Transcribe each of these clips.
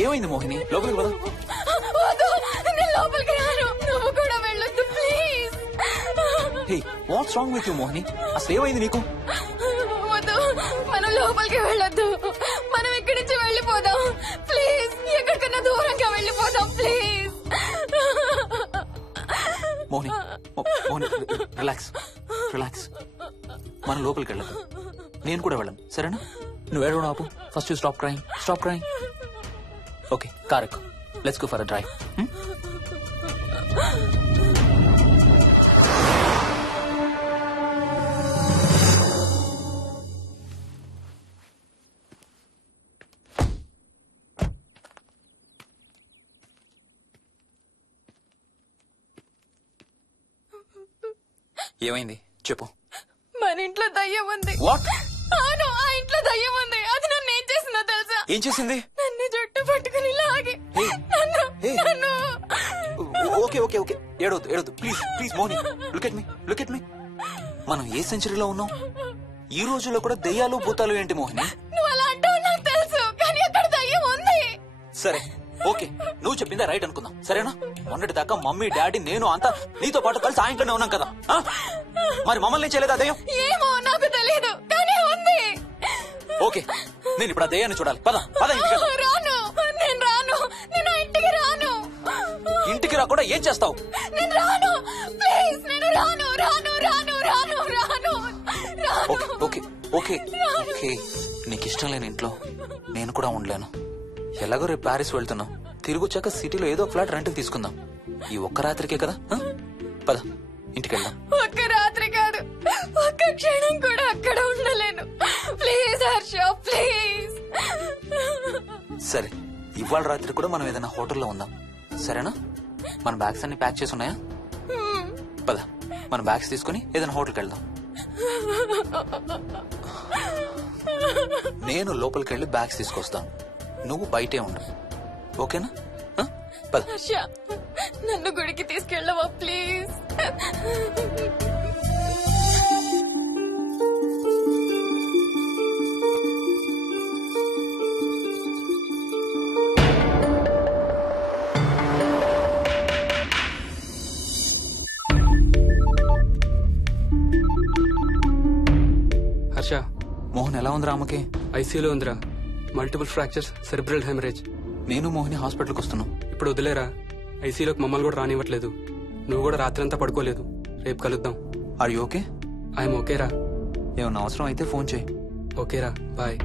ఏమైంది మోహిని? లోపలికి పద. నేను లోపలికి రాను, నువ్వు కూడా వెళ్ళొద్దు please. Hey, what's wrong with you Mohini? అసలు ఏమైంది నీకు? వద్దు, మనం లోపలికి వెళ్ళొద్దు, మనం ఇక్కడి నుంచి వెళ్ళిపోదాం ప్లీజ్. ఎక్కడికన్నా దూరంగా వెళ్ళిపోదాం please. Mohini, Mohini relax relax. మనం లోపలికి వెళ్ళదు, నేను కూడా వెళ్ళను, సరేనా? నువ్వు ఏడవడం ఆపు. First you stop crying, stop crying. Okay, car ఎక్కు. Let's go for a drive. ఏమైంది చెప్పు. మన ఇంట్లో దయ్యం ఉంది. వాట్? అవును, ఆ ఇంట్లో దయ్యం ఉంది. అది నన్ను ఏం చేసిందో తెలుసా? ఏం చేసింది? నన్ను జుట్టు పట్టుకుని లాగి నన్ను. ఓకే ఓకే ఓకే, ఏడవద్దు ఏడవద్దు please please Mohini. Look at me, look at me. మనం ఏ సెంచరీలో ఉన్నాం? ఈ రోజుల్లో కూడా దెయ్యాలు భూతాలు ఏంటి మోహిని? నువ్వు అలా అంటావు నాకు తెలుసు, కానీ అక్కడ దయ్యం ఉంది. సరే ఓకే, నువ్వు చెప్పిందే రైట్ అనుకుందాం, సరేనా? మొన్నటి దాకా మమ్మీ డాడీ నేను అంతా నీతో పాటు కలిసి ఆ ఇంట్లోనే ఉన్నాం కదా. మరి మమ్మల్ని చేయలేదా దయ్యం? ఏమో నాకు తెలియదు, కానీ ఉంది. ఓకే, నేను ఇప్పుడు ఆ దయ్యాన్ని చూడాలి. పద పద ఇంటికి. రాను, నేను రాను, నేను ఇంటికి రాను. ఇంటికి రాకుండా ఏం చేస్తావు? నేను రాను ప్లీజ్, నేను రాను రాను రాను రాను రాను రాను. ఓకే ఓకే ఓకే, నీకు ఇష్టం లేని ఇంట్లో నేను కూడా ఉండలేను. ఎలాగో రేపు ప్యారిస్ వెళ్తున్నాం, తిరిగి వచ్చాక సిటీలో ఏదో ఫ్లాట్ రెంట్కి తీసుకుందాం. ఈ ఒక్క రాత్రికే కదా. పద ఇంటికి వెళ్దాం. ఒక్క రాత్రి కాదు, ఒక్క క్షణం కూడా అక్కడ ఉండలేను. Please Harsha please. సరే, ఇవాళ రాత్రి కూడా మనం ఏదైనా హోటల్లో ఉందాం, సరేనా? మన బ్యాగ్స్ అన్ని ప్యాక్ చేసి ఉన్నాయా? పద మన బ్యాగ్స్ తీసుకుని ఏదైనా హోటల్కి వెళ్దాం. నేను లోపలికి వెళ్ళి బ్యాగ్స్ తీసుకొస్తాను, నువ్వు బయటే ఉండు, ఓకేనా? పద. హర్ష, నన్ను గుడికి తీసుకెళ్ళవా ప్లీజ్? హర్ష, మోహన్ ఎలా ఉందిరా? అమ్మకి ఐసీయూలో ఉందిరా, మల్టిపుల్ ఫ్రాక్చర్స్, సెరిబ్రల్ హెమరేజ్. నేను మోహిని హాస్పిటల్కి వస్తున్నాం. ఇప్పుడు వదిలేరా, ఐసీయూలోకి మమ్మల్ని కూడా రానివ్వట్లేదు. నువ్వు కూడా రాత్రి అంతా పడుకోలేదు. రేపు కలుద్దాం. Are you okay? ఐఎమ్ ఓకేరా. ఏమన్నా అవసరం అయితే ఫోన్ చేయి. ఓకేరా, బాయ్.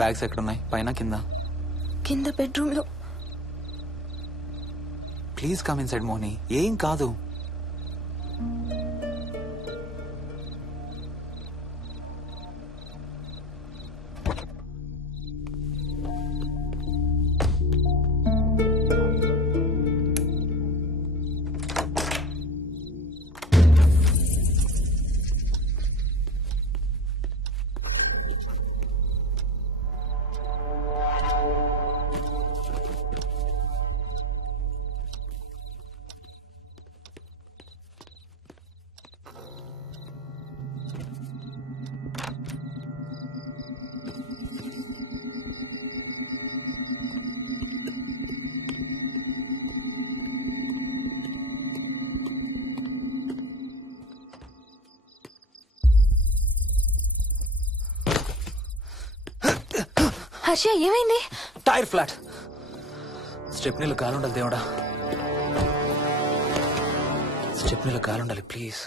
బ్యాగ్స్ ఎక్కడున్నాయి? పైన కింద? కింద బెడ్రూమ్ లో. Please come inside Mohini, ఏం కాదు. హర్ష, ఏమైంది? Tyre flat. స్టెప్నీలో గాలుండాలి దేవుడా, స్టెప్నీలో గాలుండాలి please.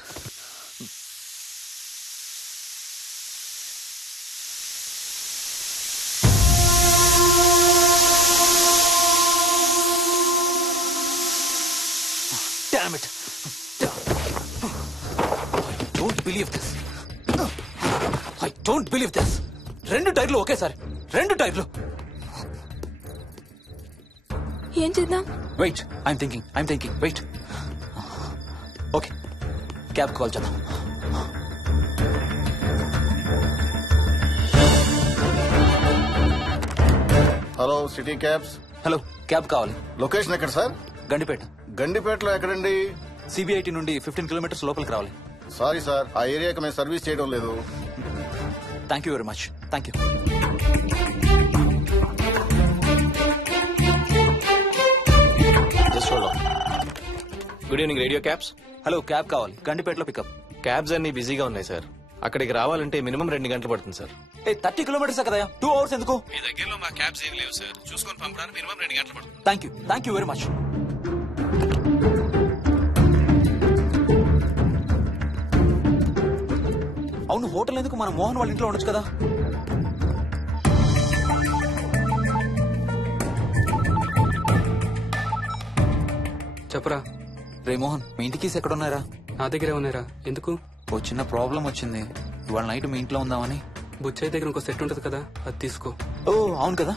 Damn it. I don't believe this. 2 టైర్లు ఒకేసారి, 2 టైర్లు. ఏం చేద్దాం? Wait, I'm thinking, wait. Okay, cab call చేద్దాం. Hello city cabs. Hello, cab కావాలి. లొకేషన్ ఎక్కడ సార్? గండిపేట. గండిపేటలో ఎక్కడండి? సిబిఐటి నుండి 15 కిలోమీటర్స్ లోపలికి రావాలి. సారీ సార్, ఆ ఏరియాకి మేము సర్వీస్ చేయడం లేదు. Thank you very much. Thank you. Good evening radio cabs. Hello, cab కావాలి. గండిపేటలో పికప్. క్యాబ్స్ అన్ని బిజీగా ఉన్నాయి సార్. అక్కడికి రావాలంటే మినిమం 2 గంటలు పడుతుంది సార్. 30 కిలోమీటర్స్ కదా, 2 అవర్స్ ఎందుకు? మీ దగ్గరలో మా క్యాబ్స్ ఏం లేవు సార్. చూసుకొని పంపడానికి మినిమం 2 గంటలు పడుతుంది. Thank you very much. అవును, హోటల్ ఎందుకు? మన మోహన్ వాళ్ళ ఇంట్లో ఉండొచ్చు కదా. చెప్పరా. రే మోహన్, మీ ఇంటికి ఎక్కడ ఉన్నారా? నా దగ్గరే ఉన్నారా? ఎందుకు? ఓ చిన్న ప్రాబ్లం వచ్చింది. ఇవాళ నైట్ మీ ఇంట్లో ఉందామని. బుచ్చయ్య దగ్గర ఇంకో సెట్ ఉంటది కదా, అది తీసుకో. ఓ అవును కదా,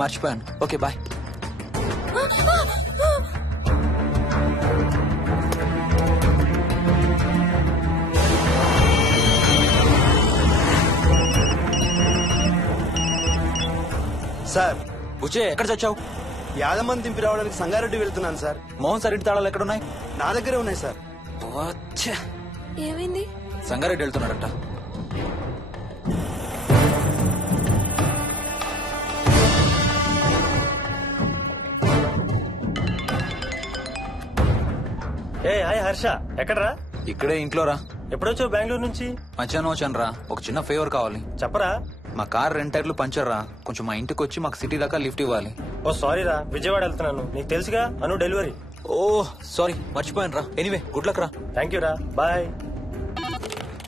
మర్చిపోయాను. Okay bye. సార్, బుచ్చే ఎక్కడ చచ్చావు? యాదమ్మని దింపి రావడానికి సంగారెడ్డి వెళ్తున్నాను సార్. మోహన్ సార్ ఇంటి తాళాలు ఎక్కడున్నాయి? నా దగ్గరే ఉన్నాయి సార్. ఏమైంది? సంగారెడ్డి వెళ్తున్నాడట. హాయ్ హర్ష, ఎక్కడరా? ఇక్కడే ఇంట్లో రా. ఎప్పుడొచ్చావు బెంగళూరు నుంచి? మధ్యాహ్నం వచ్చాను రా. ఒక చిన్న ఫేవర్ కావాలి. చెప్పరా. మా కార్ 2 టైర్లు పంచర్ రా. కొంచెం మా ఇంటికి వచ్చి మాకు సిటీ దాకా లిఫ్ట్ ఇవ్వాలి. ఓ సారీ రా, విజయవాడ వెళ్తున్నాను. నీకు తెలుసుగా, అను డెలివరీ. ఓ సారీ, మర్చిపోయాను రా. ఎనీవే, గుడ్ లక్ రా. థ్యాంక్ యూ రా, bye.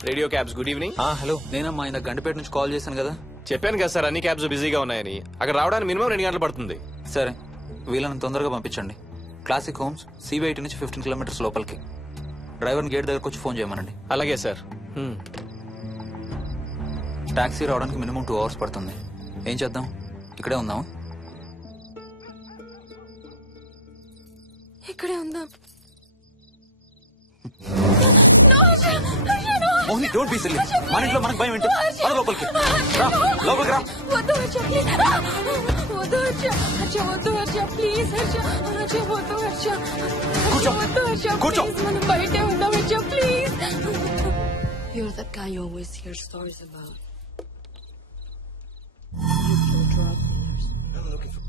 Radio cabs good evening. Hello, నేనమ్మా ఆయన గండిపేట నుంచి కాల్ చేశాను కదా. చెప్పాను కదా సార్, అన్ని క్యాబ్స్ బిజీగా ఉన్నాయని. అక్కడ రావడానికి మినిమం 2 గంటలు పడుతుంది. సరే, వీళ్ళని తొందరగా పంపించండి. క్లాసిక్ హోమ్స్ సిబిఐటి నుంచి 15 కిలోమీటర్స్ లోపలికి. డ్రైవర్ని గేట్ దగ్గరకు వచ్చి ఫోన్ చేయమనండి. అలాగే సార్. టాక్సీ రావడానికి మినిమం 2 అవర్స్ పడుతుంది. ఏం చేద్దాం? ఇక్కడే ఉందాం. ఇక్కడే ఉందాం. Only don't be silly. మన ఇంట్లో మనకు భయం ఏంటి? మన లోపలికి రా, లోపలికి రా. వద్దు హర్ష, ప్లీజ్. వద్దు హర్ష, హర్ష వద్దు హర్ష, ప్లీజ్ హర్ష. హర్ష వద్దు హర్ష. కూర్చో. వద్దు హర్ష, కూర్చో. ప్లీజ్. మనం బయటే ఉందాం Harsha, please. You're that guy you always hear stories about. You kill drug dealers. I'm looking for...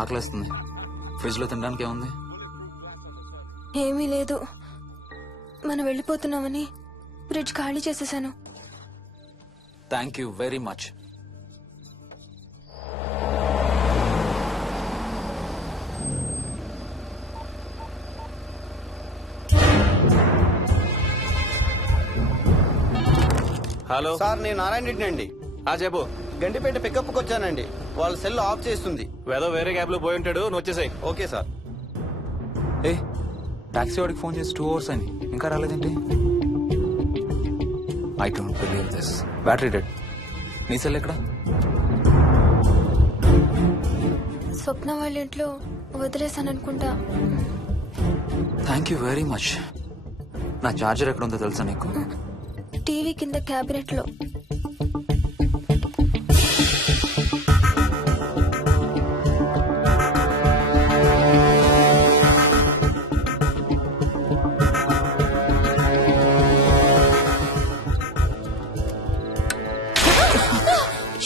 ఆకలేస్తుంది. ఫ్రిడ్జ్ లో తినడానికి ఏముంది? ఏమీ లేదు. మనం వెళ్ళిపోతున్నామని ఫ్రిడ్జ్ ఖాళీ చేసేసాను. Thank you very much. Hello sir, నేను నారాయణ రెడ్డి అండి. చెప్పు. గండిపేట పికప్కి వచ్చానండి. వాళ్ళ సెల్ ఆఫ్ చేస్తుంది. వేరే క్యాబ్ లో పోయి ఉంటాడు, నువ్వు వచ్చేసాయి. Okay sir. ఏ టాక్సీ వాడికి ఫోన్ చేసి 2 అవర్స్ అని ఇంకా రాలేదేంటి? I don't believe this. Battery dead. నీ సెల్ ఎక్కడ? స్వప్న వాళ్ళ ఇంట్లో వదిలేసాననుకుంటా. Thank you very much. నా చార్జర్ ఎక్కడ ఉందో తెలుసా నీకు? టీవీ కింద క్యాబినెట్ లో.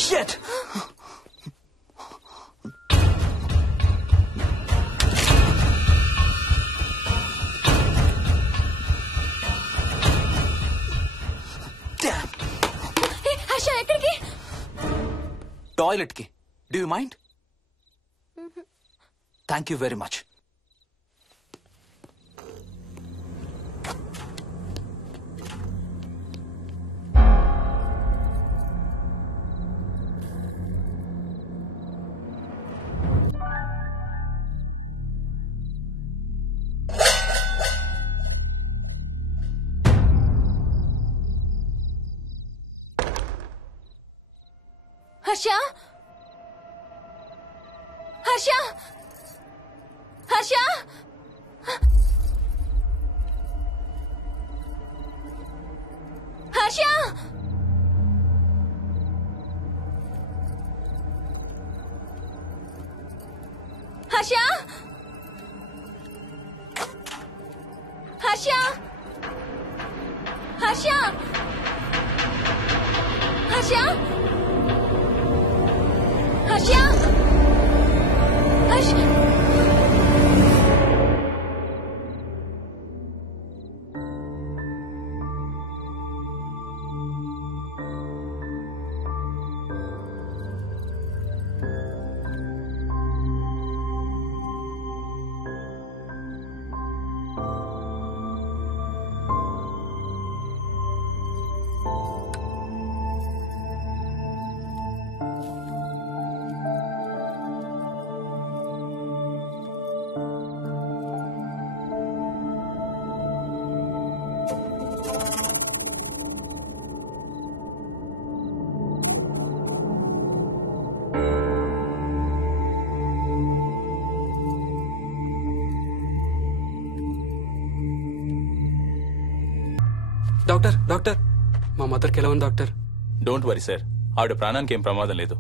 Shit! Damn! హర్ష ఎక్కడికి? టాయిలెట్ కి. Do you mind? Thank you very much. Harsha, Harsha, Harsha. Harsha Harsha Harsha Harsha Harsha Harsha doctor doctor మా మదర్కి ఎలా ఉంది డాక్టర్? డోంట్ వరీ సార్, ఆవిడ ప్రాణానికి ఏం ప్రమాదం లేదు.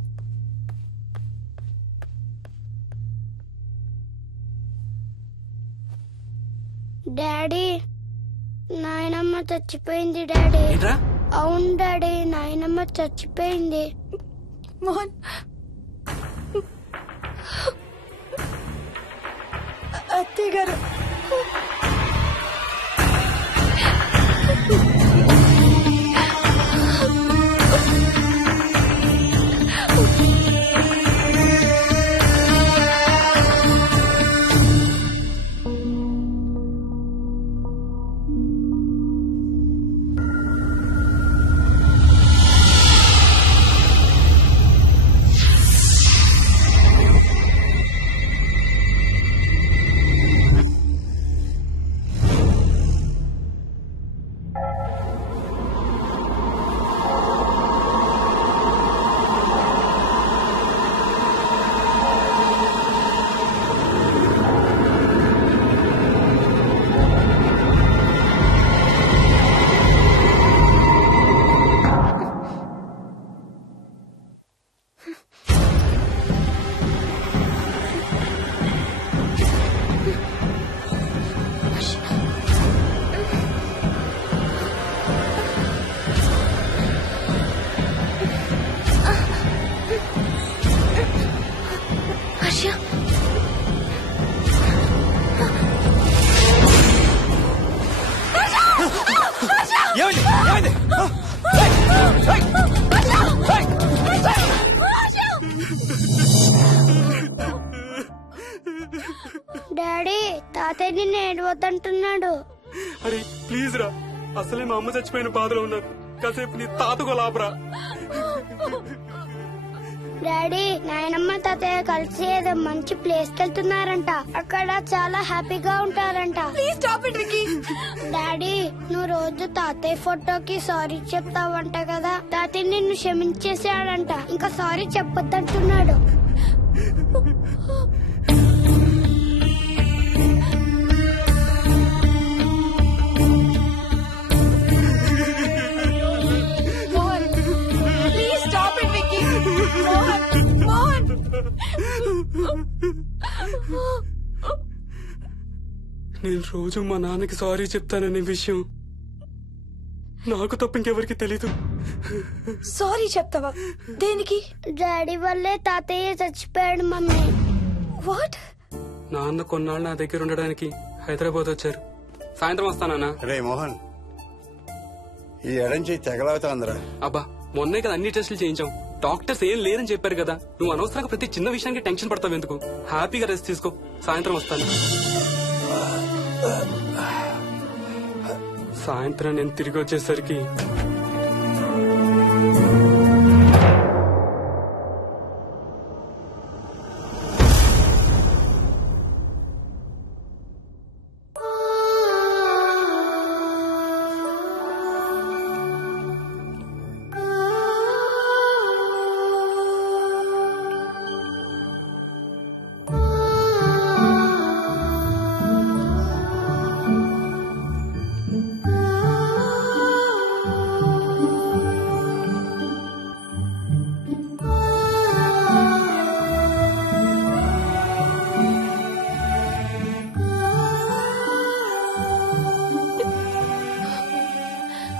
డాడీ, నాయనమ్మ చచ్చిపోయింది డాడీ. ఏంట్రా? అవును డాడీ, నాయనమ్మ చచ్చిపోయింది. మోహన్ అత్తయ్య గారు డాడీ, తాతయ్య నిన్ను ఏడవద్దంటున్నాడు. అరే ప్లీజ్ రా, అసలే మా అమ్మ చచ్చిపోయిన బాధలో ఉన్నాను, కాసేపు నీ తాతకు లాభరా. డాడీ, నాయనమ్మ తాతయ్య కలిసి ఏదో మంచి ప్లేస్ కి వెళ్తున్నారంట. అక్కడ చాలా హ్యాపీగా ఉంటారంట. Please stop it Vicky. Daddy, నువ్వు రోజు తాతయ్య ఫోటోకి సారీ చెప్తావంట కదా. తాతయ్య నిన్ను క్షమించేసాడంట, ఇంకా సారీ చెప్పొద్దంటున్నాడు. Mohan please stop it Vicky. Mohan Mohan నేను రోజు మా నాన్నకి సారీ చెప్తాననే విషయం నాకు తప్ప ఇంకెవరికి తెలీదు. సారీ చెప్తావా? దేనికి? డాడీ వల్లే తాతయ్య చచ్చిపోయాడు మమ్మీ. వాట్? నాన్న కొన్నాళ్ళు నా దగ్గర ఉండడానికి హైదరాబాద్ వచ్చారు. సాయంత్రం వస్తానా? రే మోహన్, ఈ ఎడం చేయి తెగలాగుతాందిరా. అబ్బా, మొన్నే కదా అన్ని టెస్టులు చేయించాం. డాక్టర్స్ ఏం లేరని చెప్పారు కదా. నువ్వు అనవసరంగా ప్రతి చిన్న విషయానికి టెన్షన్ పడతావు ఎందుకు? హ్యాపీగా రెస్ట్ తీసుకో, సాయంత్రం వస్తాను. సాయంత్రం నేను తిరిగి వచ్చేసరికి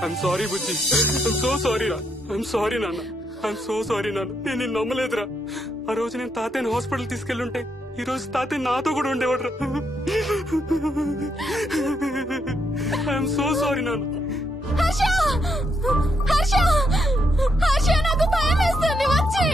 I'm sorry Bujji, I'm so sorry రా, ఐఎమ్ సారీ నాన్న, ఐఎమ్ సో సారీ నాన్న. నేను నిన్ను నమ్మలేదురా. ఆ రోజు నేను తాతయ్యని హాస్పిటల్ తీసుకెళ్ళుంటే ఈ రోజు తాతయ్య నాతో కూడా ఉండేవాడు రా. ఐఎమ్ సో సారీ నాన్న. హర్ష హర్ష హర్ష నాకు భయం వేస్తుంది వచ్చి